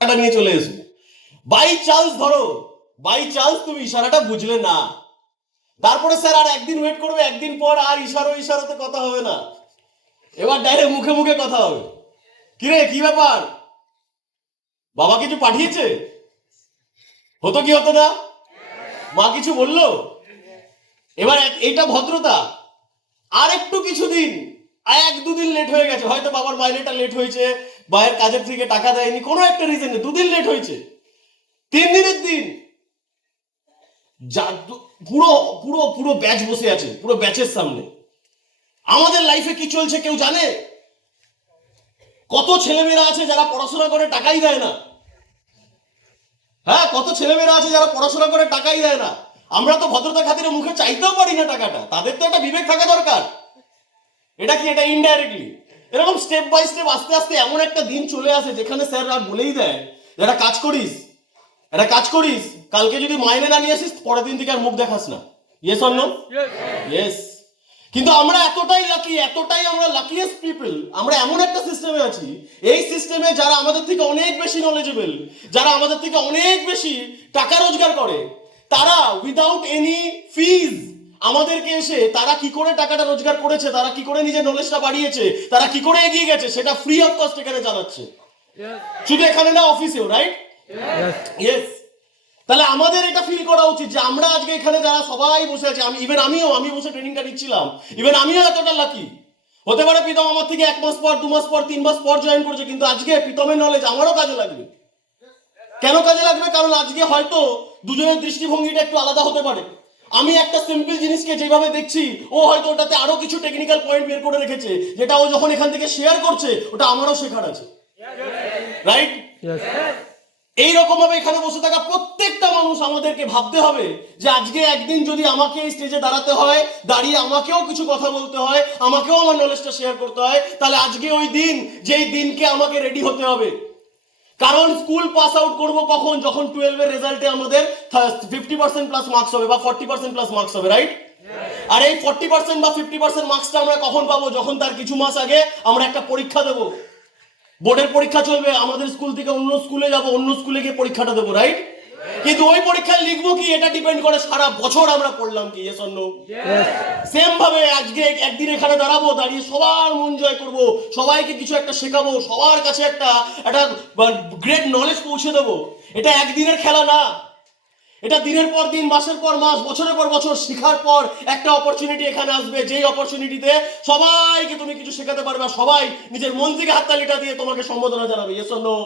নিয়ে চলে এসো। বাই চান্স ধরো, বাই চান্স তুমি ইশারাটা বুঝলে না, তারপরে স্যার আর একদিন ওয়েট করবে, একদিন পর আর ইশারাতে কথা হবে না, এবার ডাইরেক্ট মুখে মুখে কথা হবে। কিরে কি ব্যাপার, বাবা কিছু পাঠিয়েছে? হতো কি হতো না? মা কিছু বললো? এবার এইটা ভদ্রতা। আর একটু কিছুদিন, এক দুদিন লেট হয়ে গেছে, হয়তো বাবার মাইনেটা লেট হয়েছে, মায়ের কাজের থেকে টাকা দেয়নি, কোনো একটা রিজনে দুদিন লেট হয়েছে, 3 দিনের দিন পুরো পুরো পুরো ব্যাচ বসে আছে, পুরো ব্যাচের সামনে। আমাদের লাইফে কি চলছে কেউ জানে? কত ছেলেমেয়েরা আছে যারা পড়াশোনা করে টাকাই দেয় না। হ্যাঁ, কত ছেলেমেয়েরা আছে যারা পড়াশোনা করে টাকাই দেয় না। আমরা তো ভদ্রতা খাতিরে মুখে চাইতেও পারি না টাকাটা, তাদের তো একটা বিবেক থাকা দরকার। এটা কি, এটা ইনডাইরেক্টলি এরকম স্টেপ বাই স্টেপ আস্তে আস্তে এমন একটা দিন চলে আসে যেখানে স্যার আর বলেই দেয়, একটা কাজ করিস, একটা কাজ করিস, কালকে যদি মাইনে না নিয়ে আসিস পরের দিন থেকে আর মুখ দেখাস না। Yes or no? ইয়েস। কিন্তু আমরা এতটাই লাকি, এতটাই আমরা লাকিয়েস্ট পিপল, আমরা এমন একটা সিস্টেমে আছি, এই সিস্টেমে যারা আমাদের থেকে অনেক বেশি নলেজেবল, যারা আমাদের থেকে অনেক বেশি টাকা রোজগার করে, তারা উইদাউট এনি ফিজ আমাদেরকে এসে তারা কি করে টাকাটা রোজগার করেছে, তারা কি করে নিজের নলেজটা বাড়িয়েছে, তারা কি করে এগিয়ে গেছে, সেটা ফ্রি অফ কস্ট এখানে জানাচ্ছে। শুধু এখানে না, অফিসেও, রাইট? ইয়েস। তাহলে আমাদের এটা ফিল করা উচিত যে আমরা আজকে এখানে যারা সবাই বসে আছি, আমি বসে ট্রেনিংটা নিচ্ছিলাম, আমিও এতটা লাকি। হতে পারে প্রীতম আমার থেকে 1 মাস পর, 2 মাস পর, 3 মাস পর জয়েন করেছে, কিন্তু আজকে প্রীতমের নলেজ আমারও কাজে লাগবে। কেন কাজে লাগবে? কারণ আজকে হয়তো দুজনের দৃষ্টিভঙ্গিটা একটু আলাদা হতে পারে। আমি একটা সিম্পল জিনিসকে যেভাবে দেখছি, ও হয়তো ওটাতে আরো কিছু টেকনিক্যাল পয়েন্ট বের করে রেখেছে, যেটা ও যখন এখান থেকে শেয়ার করছে ওটা আমারও শেখার আছে, রাইট? এইরকম ভাবে এখানে বসে থাকা প্রত্যেকটা মানুষ আমাদেরকে ভাবতে হবে যে আজকে একদিন যদি আমাকে এই স্টেজে দাঁড়াতে হয়, দাঁড়িয়ে আমাকেও কিছু কথা বলতে হয়, আমাকেও আমার নলেজটা শেয়ার করতে হয়, তাহলে আজকে ওই দিন, যেই দিনকে আমাকে রেডি হতে হবে। কারণ স্কুল পাস আউট করবো কখন? যখন 12 এর রেজাল্টে আমাদের 50% প্লাস মার্কস হবে বা 40% প্লাস মার্কস হবে, রাইট? আর এই 40% বা 50% মার্কসটা আমরা কখন পাবো? যখন তার কিছু মাস আগে আমরা একটা পরীক্ষা দেবো, বোর্ডের পরীক্ষা চলবে, আমাদের স্কুল থেকে অন্য স্কুলে যাব, অন্য স্কুলে গিয়ে পরীক্ষাটা দেবো, রাইট? কিন্তু ওই পরীক্ষায় লিখবো কি, এটা ডিপেন্ড করে সারা বছর আমরা পড়লাম কি। Yes or no? সেম ভাবে আজকে একদিন এখানে দাঁড়াবো, দাঁড়িয়ে সবার মন জয় করবো, সবাইকে কিছু একটা শেখাবো, সবার কাছে একটা গ্রেট নলেজ পৌঁছে দেবো। এটা একদিনের খেলা না, এটা দিনের পর দিন, মাসের পর মাস, বছরের পর বছর শেখার পর একটা অপরচুনিটি এখানে আসবে, যেই অপরচুনিটিতে সবাইকে তুমি কিছু শেখাতে পারবে, সবাই নিজের মন থেকে হাততালিটা দিয়ে তোমাকে সম্বোধনা জানাবে। Yes or no?